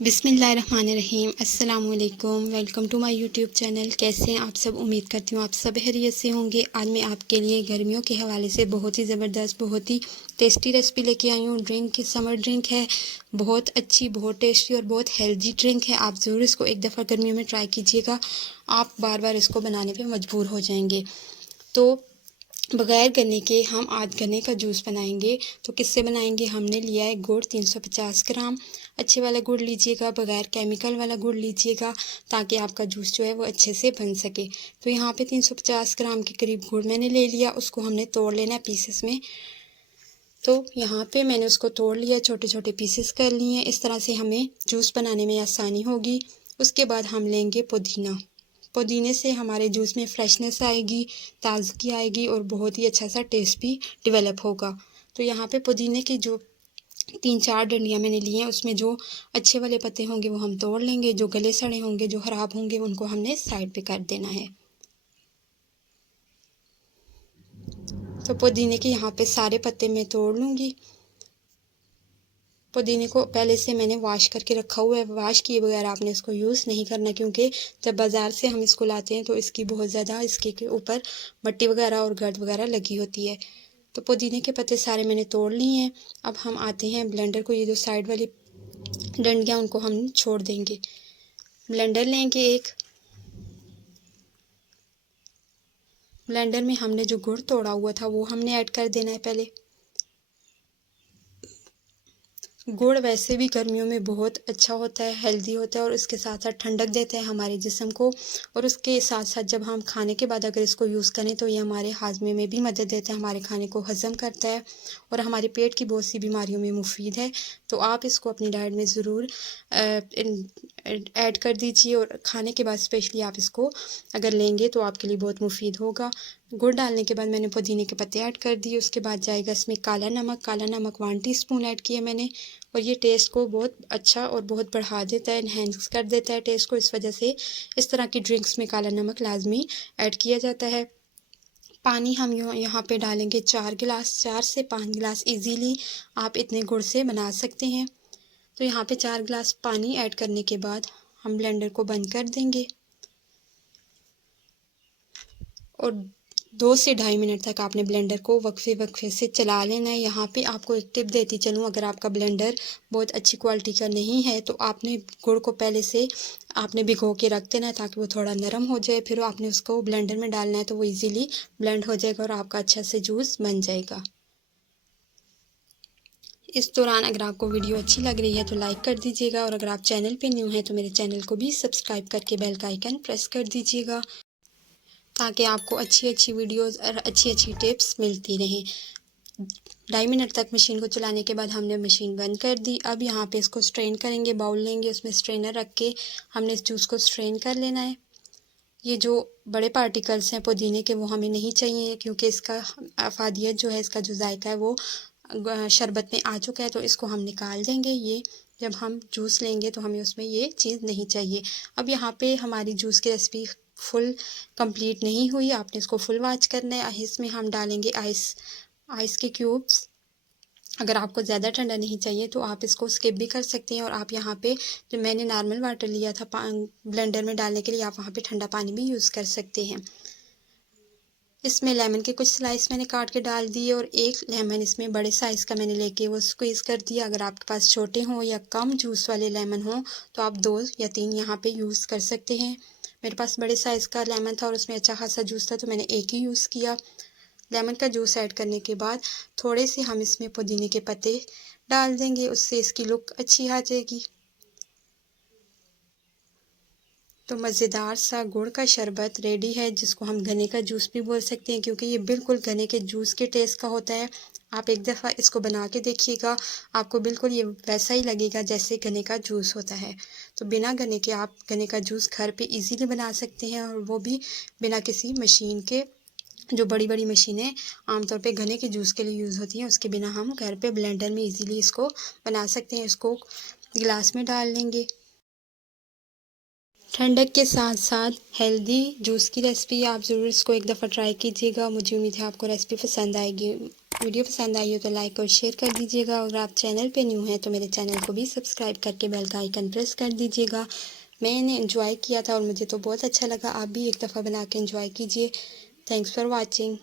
बिस्मिल्लाहिर्रहमानिर्रहीम। अस्सलाम वालेकुम। Welcome to my YouTube channel. कैसे हैं आप सब? उम्मीद करती हूँ आप सब खैरियत से होंगे। आज मैं आपके लिए गर्मियों के हवाले से बहुत ही ज़बरदस्त, बहुत ही टेस्टी रेसिपी लेके आई हूँ। ड्रिंक समर ड्रिंक है, बहुत अच्छी, बहुत टेस्टी और बहुत हेल्दी ड्रिंक है। आप ज़रूर इसको एक दफ़ा गर्मियों में ट्राई कीजिएगा, आप बार बार इसको बनाने पर मजबूर हो जाएंगे। तो बग़ैर गन्ने के हम आज गन्ने का जूस बनाएंगे। तो किससे बनाएंगे? हमने लिया है गुड़ 350 ग्राम। अच्छे वाला गुड़ लीजिएगा, बग़ैर केमिकल वाला गुड़ लीजिएगा, ताकि आपका जूस जो है वो अच्छे से बन सके। तो यहाँ पे 350 ग्राम के करीब गुड़ मैंने ले लिया, उसको हमने तोड़ लेना है पीसेस में। तो यहाँ पे मैंने उसको तोड़ लिया, छोटे छोटे पीसेस कर लिए हैं। इस तरह से हमें जूस बनाने में आसानी होगी। उसके बाद हम लेंगे पुदीना। पुदीने से हमारे जूस में फ्रेशनेस आएगी, ताज़गी आएगी और बहुत ही अच्छा सा टेस्ट भी डेवलप होगा। तो यहाँ पे पुदीने की जो 3-4 डंडियाँ मैंने ली हैं, उसमें जो अच्छे वाले पत्ते होंगे वो हम तोड़ लेंगे, जो गले सड़े होंगे, जो ख़राब होंगे, उनको हमने साइड पे कर देना है। तो पुदीने के यहाँ पे सारे पत्ते मैं तोड़ लूँगी। पुदीने को पहले से मैंने वॉश करके रखा हुआ है। वॉश किए बगैर आपने इसको यूज़ नहीं करना, क्योंकि जब बाज़ार से हम इसको लाते हैं तो इसकी बहुत ज़्यादा इसके ऊपर मट्टी वगैरह और गर्द वगैरह लगी होती है। तो पुदीने के पत्ते सारे मैंने तोड़ लिए हैं। अब हम आते हैं ब्लेंडर को, ये जो साइड वाली डंडियाँ उनको हम छोड़ देंगे। ब्लेंडर लेंगे एक। ब्लेंडर में हमने जो गुड़ तोड़ा हुआ था वो हमने ऐड कर देना है पहले। गुड़ वैसे भी गर्मियों में बहुत अच्छा होता है, हेल्दी होता है और उसके साथ साथ ठंडक देता है हमारे जिस्म को। और उसके साथ साथ जब हम खाने के बाद अगर इसको यूज़ करें तो ये हमारे हाजमे में भी मदद देता है, हमारे खाने को हज़म करता है और हमारे पेट की बहुत सी बीमारियों में मुफीद है। तो आप इसको अपनी डाइट में ज़रूर ऐड कर दीजिए और खाने के बाद स्पेशली आप इसको अगर लेंगे तो आपके लिए बहुत मुफीद होगा। गुड़ डालने के बाद मैंने पुदीने के पत्ते ऐड कर दिए। उसके बाद जाएगा इसमें काला नमक। काला नमक 1 टीस्पून ऐड किया मैंने, और ये टेस्ट को बहुत अच्छा और बहुत बढ़ा देता है, इन्हेंस कर देता है टेस्ट को। इस वजह से इस तरह की ड्रिंक्स में काला नमक लाजमी ऐड किया जाता है। पानी हम यहाँ पे डालेंगे 4 गिलास, 4 से 5 गिलास इजीली आप इतने गुड़ से बना सकते हैं। तो यहाँ पे 4 गिलास पानी ऐड करने के बाद हम ब्लेंडर को बंद कर देंगे और 2 से ढाई मिनट तक आपने ब्लेंडर को वक्फे वक्फे से चला लेना है। यहाँ पे आपको एक टिप देती चलूँ, अगर आपका ब्लेंडर बहुत अच्छी क्वालिटी का नहीं है तो आपने गुड़ को पहले से आपने भिगो के रख देना है, ताकि वो थोड़ा नरम हो जाए। फिर आपने उसको ब्लेंडर में डालना है तो वो इजीली ब्लेंड हो जाएगा और आपका अच्छा से जूस बन जाएगा। इस दौरान अगर आपको वीडियो अच्छी लग रही है तो लाइक कर दीजिएगा, और अगर आप चैनल पे न्यू हैं तो मेरे चैनल को भी सब्सक्राइब करके बेल का आइकन प्रेस कर दीजिएगा, ताकि आपको अच्छी अच्छी वीडियोस और अच्छी अच्छी टिप्स मिलती रहें। 2.5 मिनट तक मशीन को चलाने के बाद हमने मशीन बंद कर दी। अब यहाँ पे इसको स्ट्रेन करेंगे। बाउल लेंगे, उसमें स्ट्रेनर रख के हमने इस जूस को स्ट्रेन कर लेना है। ये जो बड़े पार्टिकल्स हैं पुदीने के वो हमें नहीं चाहिए, क्योंकि इसका अफादियत जो है, इसका जो जायका है वो शरबत में आ चुका है। तो इसको हम निकाल देंगे। ये जब हम जूस लेंगे तो हमें उसमें ये चीज़ नहीं चाहिए। अब यहाँ पे हमारी जूस की रेसिपी फुल कंप्लीट नहीं हुई, आपने इसको फुल वॉच करना है। इसमें हम डालेंगे आइस के क्यूब्स। अगर आपको ज़्यादा ठंडा नहीं चाहिए तो आप इसको स्किप भी कर सकते हैं, और आप यहाँ पे जो मैंने नॉर्मल वाटर लिया था ब्लेंडर में डालने के लिए, आप वहाँ पे ठंडा पानी भी यूज़ कर सकते हैं। इसमें लेमन के कुछ स्लाइस मैंने काट के डाल दिए, और एक लेमन इसमें बड़े साइज़ का मैंने लेके वो स्क्वीज़ कर दिया। अगर आपके पास छोटे हों या कम जूस वाले लेमन हों तो आप 2 या 3 यहाँ पे यूज़ कर सकते हैं। मेरे पास बड़े साइज़ का लेमन था और उसमें अच्छा खासा जूस था, तो मैंने एक ही यूज़ किया। लेमन का जूस ऐड करने के बाद थोड़े से हम इसमें पुदीने के पत्ते डाल देंगे, उससे इसकी लुक अच्छी आ जाएगी। तो मज़ेदार सा गुड़ का शरबत रेडी है, जिसको हम गन्ने का जूस भी बोल सकते हैं, क्योंकि ये बिल्कुल गन्ने के जूस के टेस्ट का होता है। आप एक दफ़ा इसको बना के देखिएगा, आपको बिल्कुल ये वैसा ही लगेगा जैसे गन्ने का जूस होता है। तो बिना गन्ने के आप गन्ने का जूस घर पे इजीली बना सकते हैं, और वो भी बिना किसी मशीन के। जो बड़ी बड़ी मशीनें आमतौर पे गन्ने के जूस के लिए यूज़ होती हैं, उसके बिना हम घर पे ब्लेंडर में इजीली इसको बना सकते हैं। इसको गिलास में डाल लेंगे। ठंडक के साथ साथ हेल्दी जूस की रेसिपी आप ज़रूर इसको एक दफ़ा ट्राई कीजिएगा। मुझे उम्मीद है आपको रेसिपी पसंद आएगी। वीडियो पसंद आई हो तो लाइक और शेयर कर दीजिएगा, और आप चैनल पे न्यू हैं तो मेरे चैनल को भी सब्सक्राइब करके बेल का आइकन प्रेस कर दीजिएगा। मैंने एंजॉय किया था और मुझे तो बहुत अच्छा लगा। आप भी एक दफ़ा बना के एंजॉय कीजिए। Thanks for watching.